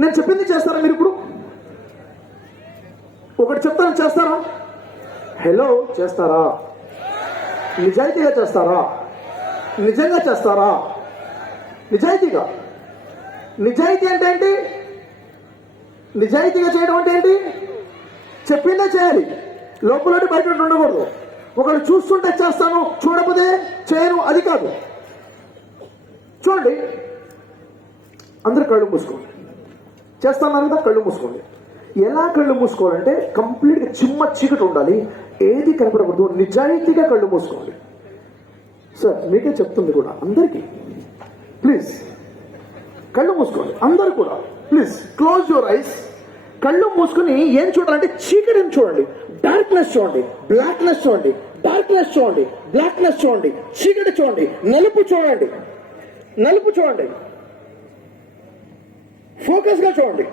నేను చెప్పింది చేస్తారా మీరు ఇప్పుడు? ఒకటి చెప్తాను చేస్తారా? హలో చేస్తారా? నిజాయితీగా చేస్తారా? నిజంగా చేస్తారా? నిజాయితీగా. నిజాయితీ అంటే ఏంటి? నిజాయితీగా చేయడం అంటే ఏంటి? చెప్పిందే చేయాలి. లోపల బయట ఉండకూడదు. ఒకరు చూస్తుంటే చేస్తాను చూడకపోతే చేయను అది కాదు. చూడండి. అందరు కళ్ళు మూసుకోండి. చేస్తానంతా కళ్ళు మూసుకోండి. ఎలా కళ్ళు మూసుకోవాలంటే కంప్లీట్గా చిమ్మ చీకటి ఉండాలి. ఏది కనపడకూడదు నిజాయితీగా కళ్ళు మూసుకోండి సార్ మీకే చెప్తుంది కూడా అందరికీ. ప్లీజ్. కళ్ళు మూసుకోండి అందరు కూడా. Please close your eyes. కళ్ళు మూసుకుని ఏం చూడాలంటే చీకటిని చూడండి. డార్క్నెస్ చూడండి బ్లాక్నెస్ చూడండి డార్క్నెస్ చూడండి బ్లాక్నెస్ చూడండి చీకటి చూడండి నలుపు చూడండి. నలుపు చూడండి. ఫోకస్గా చూడండి.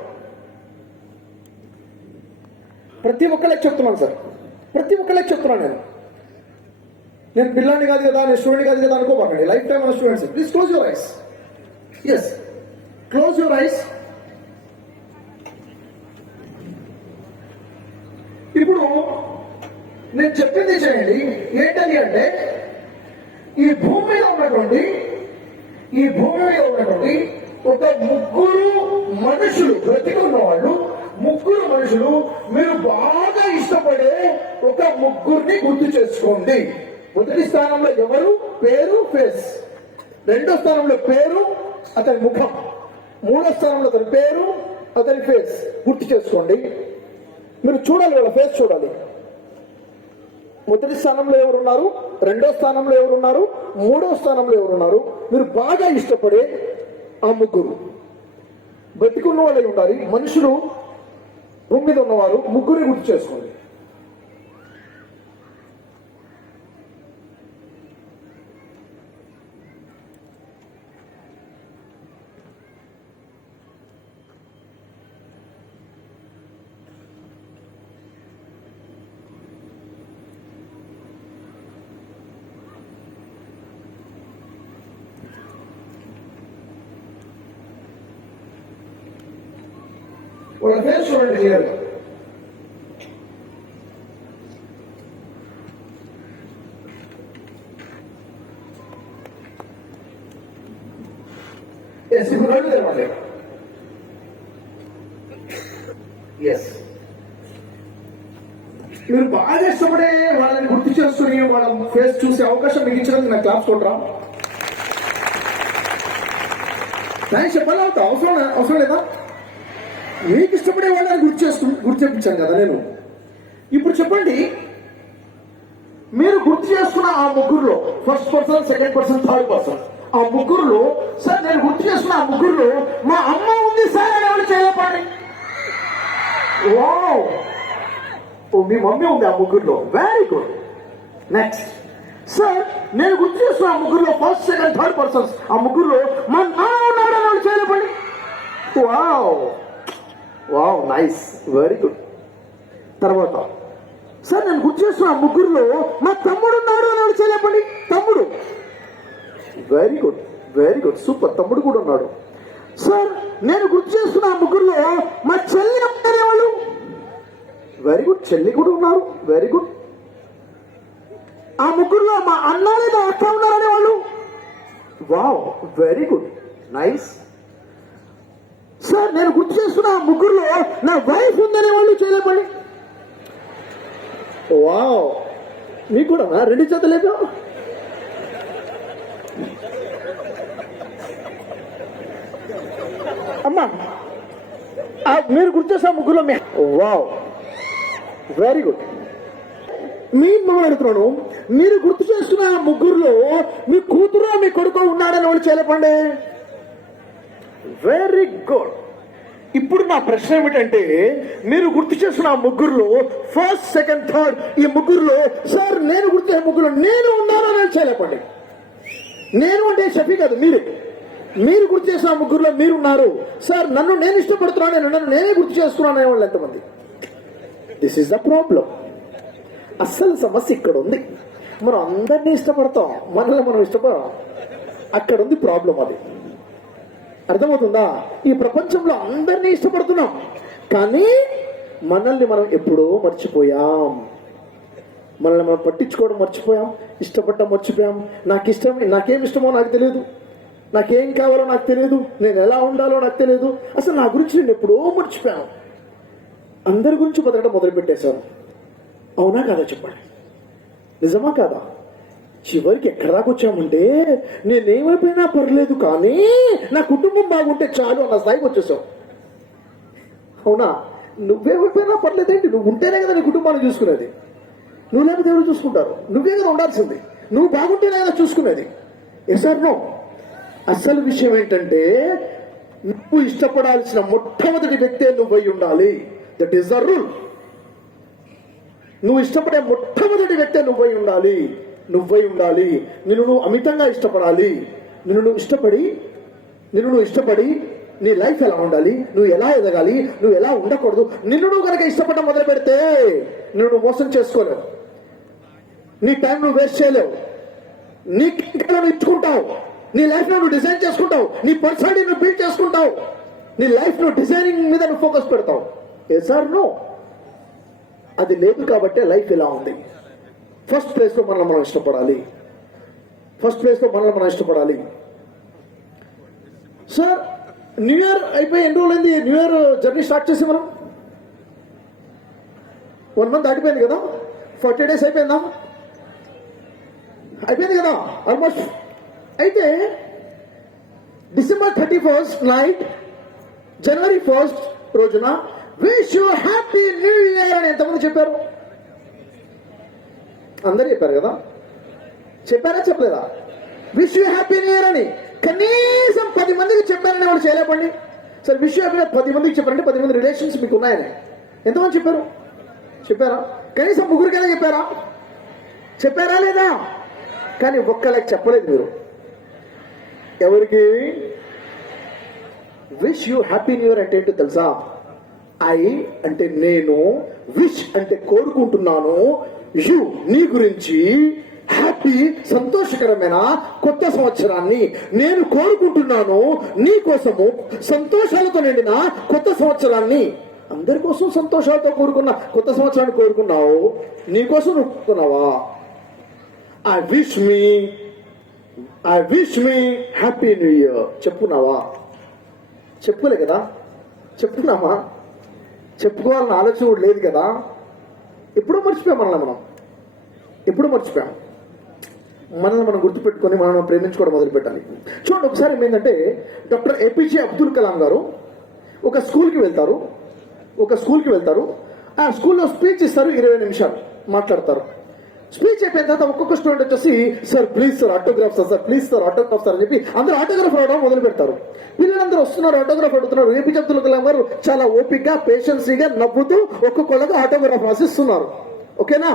ప్రతి ఒక్కరికి చెప్తున్నాను సార్. ప్రతి ఒక్కరికి చెప్తున్నాను నేను. నేను పిల్లాన్ని కాదు కదా నేను స్టూడెంట్ కాదు కదా అనుకోబాకండి లైఫ్ టైం మన students. Please close your eyes. Yes close your eyes. ఇప్పుడు నేను చెప్పింది చేయండి. ఏంటని అంటే ఈ భూమి మీద ఉన్నటువంటి ఈ భూమి మీద ఉన్నటువంటి ఒక ముగ్గురు మనుషులు బ్రతికున్న వాళ్ళు ముగ్గురు మనుషులు మీరు బాగా ఇష్టపడే ఒక ముగ్గురిని గుర్తు చేసుకోండి. మొదటి స్థానంలో ఎవరు? పేరు ఫేస్ రెండో స్థానంలో పేరు అతని ముఖం. మూడో స్థానంలో అతని పేరు అతని ఫేస్ గుర్తు చేసుకోండి. మీరు చూడాలి వాళ్ళ ఫేస్ చూడాలి. మొదటి స్థానంలో ఎవరున్నారు? రెండో స్థానంలో ఎవరున్నారు? మూడో స్థానంలో ఎవరున్నారు? మీరు బాగా ఇష్టపడే ఆ ముగ్గురు. బతికున్న వాళ్ళై ఉండాలి. మనుషులు భూమి మీద ఉన్నవారు ముగ్గురిని గుర్తు చేసుకోండి. వాళ్ళ ఫేస్ చూడండి క్లియర్గా ఎస్ ఇప్పుడు రెండు తెరవండి ఎస్ మీరు బాగా ఇష్టపడే వాళ్ళని గుర్తు చేసుకుని వాళ్ళ ఫేస్ చూసే అవకాశం మీకు ఇచ్చినందుకు నాకు క్లాప్స్ కొట్టరా? దానికి చెప్పాలి? అవుతా అవసరం అవసరం లేదా? మీకు ఇష్టపడే వాళ్ళని గుర్తు చేస్తు గుర్తు చెప్పించాను కదా నేను. ఇప్పుడు చెప్పండి మీరు గుర్తు చేసుకున్న ఆ ముగ్గురులో first person second person third person ఆ ముగ్గురులో సార్ నేను గుర్తు చేస్తున్న ఆ ముగ్గురులో మా అమ్మ ఉంది సార్ అని ఎవరు చేయపండి వావ్ ఓ మీ మమ్మీ ఉంది ఆ ముగ్గురులో. వెరీ గుడ్ నెక్స్ట్ సార్ నేను గుర్తు చేస్తున్న ఆ ముగ్గురులో ఫస్ట్ సెకండ్ థర్డ్ పర్సన్స్ ఆ ముగ్గురులో మా నాన్న ఉన్నాడని వాళ్ళు ఎవరు చేయలేపండి wow wow nice very good. తర్వాత సార్ నేను గుర్తు చేస్తున్న ముగ్గురులో మా తమ్ముడు ఉన్నాడు అని చేయలేపండి తమ్ముడు. Very good very good super తమ్ముడు కూడా ఉన్నాడు. సార్ నేను గుర్తు చేస్తున్న ఆ ముగ్గురులో మా చెల్లి వాళ్ళు? వెరీ గుడ్ చెల్లి కూడా ఉన్నారు వెరీ గుడ్. ఆ ముగ్గురులో మా అన్న లేదా అక్క ఉన్నారనే వాళ్ళు wow very good nice. Sir నేను గుర్తు చేస్తున్న ముగ్గురులో నా వైఫ్ ఉందనే వాళ్ళు చేయలేపండి వావ్ మీకు కూడా? రెండు చేతలేదా అమ్మా మీరు గుర్తు చేస్తా ముగ్గురులో మీ వావ్ వెరీ గుడ్ మీ మిమ్మల్ని అడుగుతున్నాను మీరు గుర్తు చేస్తున్న ఆ ముగ్గురులో మీ కూతురు మీ కొడుకు ఉన్నాడని వాళ్ళు చేయలేపండి వెరీ గుడ్ ఇప్పుడు నా ప్రశ్న ఏమిటంటే మీరు గుర్తు చేసిన ఆ ముగ్గురులో ఫస్ట్ సెకండ్ థర్డ్ ఈ ముగ్గురులో సార్ నేను గుర్తు ముగ్గురులో నేను ఉన్నాను అని చేయలేపండి నేను అంటే చెప్పి కాదు మీరు. మీరు గుర్తు చేసిన ఆ ముగ్గురులో మీరు ఉన్నారు. సార్ నన్ను నేను ఇష్టపడుతున్నాను నేను నన్ను నేనే గుర్తు చేస్తున్నాను అనేవాళ్ళు ఎంతమంది? దిస్ ఈస్ ద ప్రాబ్లం అస్సలు సమస్య ఇక్కడ ఉంది. మనం అందరినీ ఇష్టపడతాం మనల్ని మనం ఇష్టపడం అక్కడ ఉంది ప్రాబ్లం అది. అర్థమవుతుందా? ఈ ప్రపంచంలో అందరినీ ఇష్టపడుతున్నాం. కానీ మనల్ని మనం ఎప్పుడో మర్చిపోయాం. మనల్ని మనం పట్టించుకోవడం మర్చిపోయాం. ఇష్టపడటం మర్చిపోయాం. నాకు ఇష్టం నాకేం ఇష్టమో నాకు తెలియదు. నాకేం కావాలో నాకు తెలియదు. నేను ఎలా ఉండాలో నాకు తెలియదు. అసలు నా గురించి నేను ఎప్పుడో మర్చిపోయాను. అందరి గురించి బతకడం మొదలుపెట్టేశాను. అవునా కాదా చెప్పండి? నిజమా కాదా? చివరికి ఎక్కడ దాకా వచ్చామంటే నేనేమైపోయినా పర్లేదు కానీ నా కుటుంబం బాగుంటే చాలు అన్న స్థాయికి వచ్చేసావు అవునా? నువ్వేమైపోయినా పర్లేదేంటి? నువ్వు ఉంటేనే కదా నీ కుటుంబాన్ని చూసుకునేది. నువ్వు లేకపోతే ఎవరు చూసుకుంటారు? నువ్వే కదా ఉండాల్సింది. నువ్వు బాగుంటేనే కదా చూసుకునేది. ఎస్ఆర్ నో అసలు విషయం ఏంటంటే నువ్వు ఇష్టపడాల్సిన మొట్టమొదటి వ్యక్తే నువ్వు ఉండాలి. దట్ ఈస్ ద రూల్ నువ్వు ఇష్టపడే మొట్టమొదటి వ్యక్తే నువ్వై ఉండాలి. నువ్వై ఉండాలి. నిన్ను నువ్వు అమితంగా ఇష్టపడాలి. నిన్ను నువ్వు ఇష్టపడి నిన్ను నువ్వు ఇష్టపడి నీ లైఫ్ ఎలా ఉండాలి? నువ్వు ఎలా ఎదగాలి? నువ్వు ఎలా ఉండకూడదు? నిన్ను నువ్వు కనుక ఇష్టపడడం మొదలు పెడితే నిన్ను నువ్వు మోసం చేసుకోలేవు. నీ టైం నువ్వు వేస్ట్ చేయలేవు. నీ నువ్వు ఇచ్చుకుంటావు. నీ లైఫ్ నువ్వు డిజైన్ చేసుకుంటావు. నీ పర్సనాలిటీ నువ్వు బిల్డ్ చేసుకుంటావు. నీ లైఫ్ నువ్వు డిజైనింగ్ మీద నువ్వు ఫోకస్ పెడతావు. ఏ సార్ నువ్వు అది లేదు కాబట్టే లైఫ్ ఇలా ఉంది. ఫస్ట్ ప్లేస్లో మనల్ని మనం ఇష్టపడాలి. ఫస్ట్ ప్లేస్లో మనల్ని మనం ఇష్టపడాలి. సార్ న్యూ ఇయర్ అయిపోయి ఎన్ని రోజులైంది? న్యూ ఇయర్ జర్నీ స్టార్ట్ చేసి మనం? వన్ మంత్ దాటిపోయింది కదా? ఫార్టీ డేస్ అయిపోయిందా? అయిపోయింది కదా? ఆల్మోస్ట్ అయితే డిసెంబర్ థర్టీ ఫస్ట్ నైట్ జనవరి ఫస్ట్ రోజున wish you happy new year అని ఎంతమంది చెప్పారు? అందరూ చెప్పారు కదా? చెప్పారా చెప్పలేదా? Wish you happy new year అని. కనీసం పది మందికి చెప్పారని వాళ్ళు చేయలేపండి సరే విష్ యూ హ్యాపీ పది మందికి చెప్పారంటే పది మంది రిలేషన్స్ మీకు ఉన్నాయని. ఎంతమంది చెప్పారు? చెప్పారా? కనీసం ముగ్గురికైనా చెప్పారా? చెప్పారా లేదా? కానీ ఒక్కళ్ళకి చెప్పలేదు మీరు. ఎవరికి? Wish you happy new year అంటే ఏంటో తెలుసా? ఐ అంటే నేను విష్ అంటే కోరుకుంటున్నాను యు నీ గురించి హ్యాపీ సంతోషకరమైన కొత్త సంవత్సరాన్ని నేను కోరుకుంటున్నాను. నీ కోసము సంతోషాలతో నిండిన కొత్త సంవత్సరాన్ని అందరి కోసం సంతోషాలతో కోరుకున్న కొత్త సంవత్సరాన్ని కోరుకున్నావు. నీ కోసం నువ్వు I wish me I wish me happy new year చెప్పున్నావా? చెప్పులే కదా? చెప్పుకున్నామా చెప్పుకోవాలన్న ఆలోచన కూడా లేదు కదా? ఎప్పుడో మర్చిపోయాం మనల్ని మనం. ఎప్పుడో మర్చిపోయాం. మనల్ని మనం గుర్తుపెట్టుకొని మనం ప్రేమించుకోవడం మొదలుపెట్టాలి. చూడండి ఒకసారి ఏమైందంటే డాక్టర్ ఏపీజే అబ్దుల్ కలాం గారు ఒక స్కూల్కి వెళ్తారు. ఒక స్కూల్కి వెళ్తారు. ఆ స్కూల్లో స్పీచ్ ఇస్తారు ఇరవై నిమిషాలు మాట్లాడతారు. స్పీచ్ అయిపోయిన తర్వాత ఒక్కొక్క స్టూడెంట్ వచ్చేసి sir please sir autograph sir sir please sir autograph sir అని చెప్పి అందరూ ఆటోగ్రాఫ్ రావడం మొదలు పెడతారు. పిల్లలందరూ వస్తున్నారు ఆటోగ్రాఫ్ అడుగుతున్నారు. ఏపీ అబ్దుల్ కలాం గారు చాలా ఓపిక్గా పేషెన్సీగా నవ్వుతూ ఒక్కొక్కళ్ళకు ఆటోగ్రాఫ్ రాసిస్తున్నారు. ఓకేనా?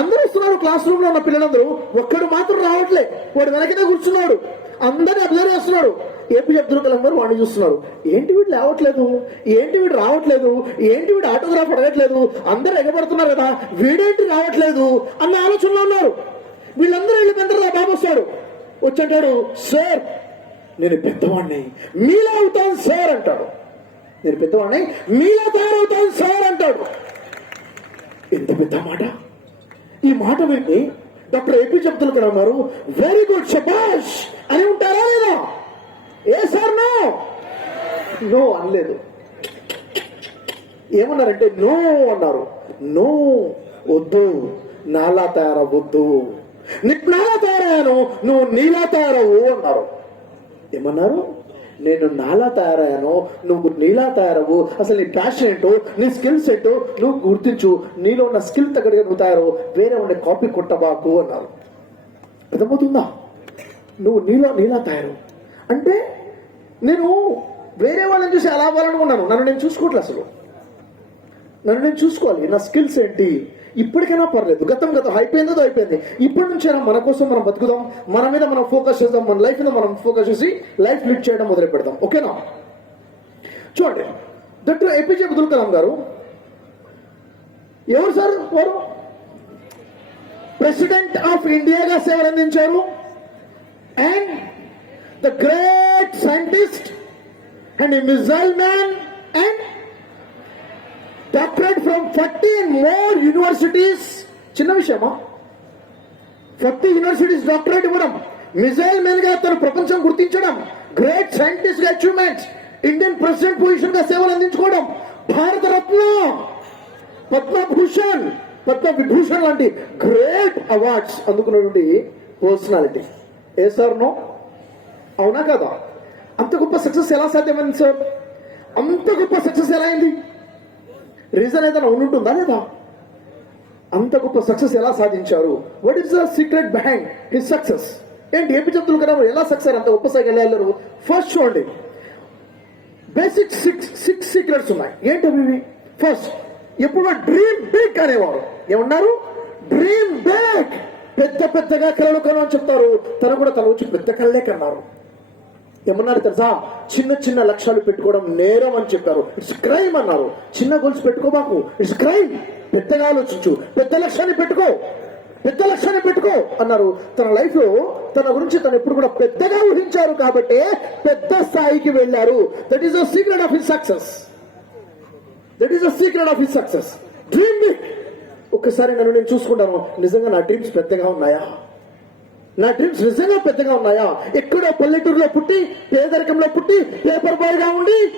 అందరూ వస్తున్నారు క్లాస్ రూమ్లో ఉన్న పిల్లలందరూ ఒక్కడు మాత్రం రావట్లే. వాడు వెనకనే కూర్చున్నాడు. అందరూ అబ్జర్వ్ చేస్తున్నాడు. ఏపీ అబ్దుల్ కలాం గారు వాడిని చూస్తున్నారు. ఏంటి వీడు లేవట్లేదు? ఏంటి వీడు రావట్లేదు? ఏంటి వీడు ఆటోగ్రాఫ్ అడగట్లేదు? అందరూ ఎగబడుతున్నారు కదా వీడేంటి రావట్లేదు అన్న ఆలోచనలో ఉన్నారు. వీళ్ళందరూ వెళ్ళి పెద్దరా బాబు వస్తాడు వచ్చంటాడు సార్ నేను పెద్దవాడిని మీలా అవుతాను సార్ అంటాడు. నేను పెద్దవాడిని మీలా తయారవుతాను సార్ అంటాడు. ఎంత పెద్ద మాట. ఈ మాట విని డాక్టర్ ఏపీజే అబ్దుల్ కలాం గారు వెరీ గుడ్ శబాష్ అని ఉంటారా లేదా ఏ సార్ నో నో అనలేదు. ఏమన్నారంటే నో అన్నారు. నో వద్దు. నాలా తయారవద్దు నీకు నాలా తయారయ్యాను నువ్వు నీలా తయారవు అన్నారు. ఏమన్నారు? నేను నాలా తయారయ్యాను నువ్వు నీలా తయారవు అసలు నీ ప్యాషన్ ఏంటో నీ స్కిల్స్ ఏంటో నువ్వు గుర్తించు. నీలో ఉన్న స్కిల్ తగ్గడిగా నువ్వు తయారు వేరే ఉండే కాపీ కొట్టబాకు అన్నారు. అర్థమవుతుందా? నువ్వు నీలో నీలా తయారు అంటే నేను వేరే వాళ్ళని చూసి అలా అవ్వాలనుకున్నాను. నన్ను నేను చూసుకోవట్లే అసలు. నన్ను నేను చూసుకోవాలి. నా స్కిల్స్ ఏంటి? ఇప్పటికైనా పర్లేదు. గతం గతం అయిపోయిందో అయిపోయింది. ఇప్పటి నుంచైనా మన కోసం మనం బతుకుదాం. మన మీద మనం ఫోకస్ చేద్దాం. మన లైఫ్ మీద మనం ఫోకస్ చేసి లైఫ్ లీడ్ చేయడం మొదలు పెడదాం. ఓకేనా చూడండి. డాక్టర్ ఏపీజే అబ్దుల్ కలాం గారు. ఎవరు సార్? వారు ప్రెసిడెంట్ ఆఫ్ ఇండియాగా సేవలు అందించారు and the great scientist and a missile man and doctorate from 40 more universities. చిన్న విషయమా? ఫార్టీ యూనివర్సిటీస్ డాక్టరేట్ ఇవ్వడం మిజైల్ మెన్గా తన ప్రపంచం గుర్తించడం గ్రేట్ సైంటిస్ట్గా అచీవ్మెంట్స్ ఇండియన్ ప్రెసిడెంట్ పొజిషన్గా సేవలు అందించుకోవడం భారత రత్న పద్మభూషణ్ పద్మ విభూషణ్ లాంటి గ్రేట్ అవార్డ్స్ అందుకున్నటువంటి పర్సనాలిటీ ఏ సార్ నో? అవునా కదా? అంత గొప్ప సక్సెస్ ఎలా సాధ్యమైంది సార్ అంత గొప్ప సక్సెస్ ఎలా అయింది? రీజన్ ఏదైనా ఉంటుందా లేదా? అంత గొప్ప సక్సెస్ ఎలా సాధించారు? What is the secret behind his success ఏంటి ఏపీ చెప్తులు కదా ఎలా సక్సెస్ అంత గొప్ప సైకిల్ వెళ్ళారు. ఫస్ట్ చూడండి. బేసిక్ సిక్స్ సిక్స్ సీక్రెట్స్ ఉన్నాయి. ఏంటి అవి ఫస్ట్ ఎప్పుడు డ్రీమ్ బిగ్ అనేవారు. ఏమన్నారు? డ్రీమ్ బిగ్ పెద్ద పెద్దగా కలలు కను అని చెప్తారు. తను కూడా తన వచ్చి పెద్ద కళ్ళే కన్నారు. ఏమన్నారు తెలుసా? చిన్న చిన్న లక్ష్యాలు పెట్టుకోవడం నేరం అని చెప్పారు. ఇట్స్ క్రైమ్ అన్నారు. చిన్న గోల్స్ పెట్టుకోబాకు ఇట్స్ క్రైమ్ పెద్దగా ఆలోచించు. పెద్ద లక్ష్యాన్ని పెట్టుకో. పెద్ద లక్ష్యాన్ని పెట్టుకో అన్నారు. తన లైఫ్లో తన గురించి తను ఎప్పుడు కూడా పెద్దగా ఊహించారు కాబట్టి పెద్ద స్థాయికి వెళ్ళారు. That is the secret of his success that is the secret of his success dream big ఒక్కసారి నన్ను నేను చూసుకుంటాను. నిజంగా నా డ్రీమ్స్ పెద్దగా ఉన్నాయా? నా డ్రీమ్స్ నిజంగా పెద్దగా ఉన్నాయా? ఎక్కడో పల్లెటూరులో పుట్టి పేదరికంలో పుట్టి పేపర్ బాయ్గా ఉండి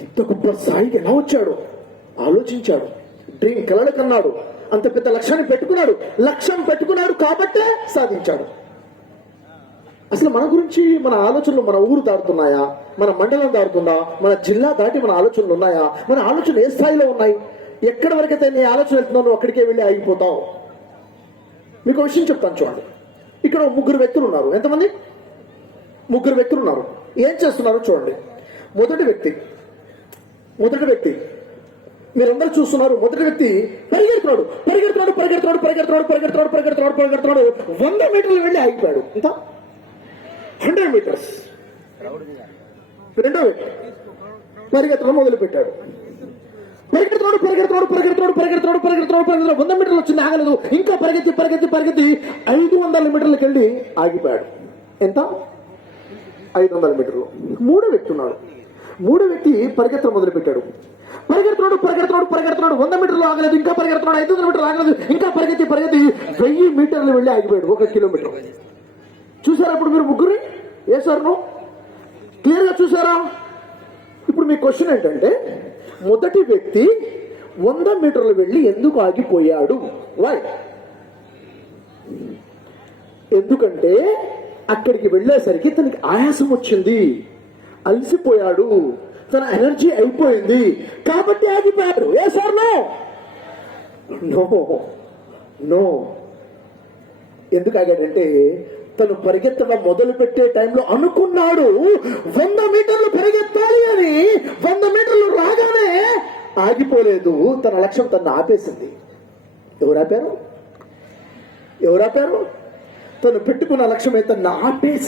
ఇంత గొప్ప స్థాయికి ఎలా వచ్చాడు? ఆలోచించాడు. డ్రీమ్ కలడకన్నాడు అంత పెద్ద లక్ష్యాన్ని పెట్టుకున్నాడు. లక్ష్యం పెట్టుకున్నాడు కాబట్టే సాధించాడు. అసలు మన గురించి మన ఆలోచనలు మన ఊరు దాటుతున్నాయా? మన మండలం దాటుతుందా? మన జిల్లా దాటి మన ఆలోచనలు ఉన్నాయా? మన ఆలోచనలు ఏ స్థాయిలో ఉన్నాయి? ఎక్కడి వరకైతే నీ ఆలోచన వెళ్తున్నావు అక్కడికే వెళ్ళి ఆగిపోతావు. మీకు విషయం చెప్తాను చూడండి. ఇక్కడ ముగ్గురు వ్యక్తులు ఉన్నారు. ఎంతమంది? ముగ్గురు వ్యక్తులు ఉన్నారు. ఏం చేస్తున్నారో చూడండి. మొదటి వ్యక్తి. మొదటి వ్యక్తి. మీరందరూ చూస్తున్నారు. మొదటి వ్యక్తి పరిగెడుతున్నాడు. పరిగెడుతున్నాడు పరిగెడుతున్నాడు పరిగెడుతున్నాడు పరిగెడుతున్నాడు పరిగెడుతున్నాడు పరిగెడుతున్నాడు. వంద మీటర్లు వెళ్ళి ఆగిపోయాడు. ఎంత? హండ్రెడ్ మీటర్స్ రెండో వ్యక్తి. పరిగెత్తడం మొదలు పెట్టాడు పరిగెడుతున్నాడు పరిగెడుతున్నాడు పరిగెడుతున్నాడు పరిగెడుతున్నాడు పరిగెడుతున్నాడు పరిగెడుతున్నాడు. వంద మీటర్లు వచ్చింది ఆగలేదు. ఇంకా పరిగెత్తి పరిగెత్తి పరిగెత్తి ఐదు వందల మీటర్లకు వెళ్ళి ఆగిపోయాడు. ఎంత? ఐదు వందల మీటర్లు. మూడో వ్యక్తి ఉన్నాడు. మూడో వ్యక్తి పరిగెత్తడం మొదలుపెట్టాడు. పరిగెడుతున్నాడు పరిగెడుతున్నాడు పరిగెడుతున్నాడు. వంద మీటర్లు ఆగలేదు ఇంకా పరిగెడుతున్నాడు. ఐదు వందల మీటర్లు ఆగలేదు ఇంకా పరిగెత్తి పరిగెత్తి వెయ్యి మీటర్లు వెళ్ళి ఆగిపోయాడు ఒక కిలోమీటర్. చూసారా ఇప్పుడు మీరు ముగ్గురు? ఏ సార్ నువ్వు చూసారా? ఇప్పుడు మీ క్వశ్చన్ ఏంటంటే మొదటి వ్యక్తి వంద మీటర్లు వెళ్ళి ఎందుకు ఆగిపోయాడు? వై ఎందుకంటే అక్కడికి వెళ్ళేసరికి తనకి ఆయాసం వచ్చింది. అలసిపోయాడు. తన ఎనర్జీ అయిపోయింది. కాబట్టి ఆగిపోయాడు. ఏ సార్ నో? నో. నో. ఎందుకు ఆగాడంటే తను పరిగెత్తడం మొదలు పెట్టే టైంలో అనుకున్నాడు వంద మీటర్లు పరిగెత్తాలి అని. వంద మీటర్లు రాగానే ఆగిపోలేదు. తన లక్ష్యం తను ఆపేసింది. ఎవరు ఆపారు? ఎవరు ఆపారు? తను పెట్టుకున్న లక్ష్యమే తను ఆపేసి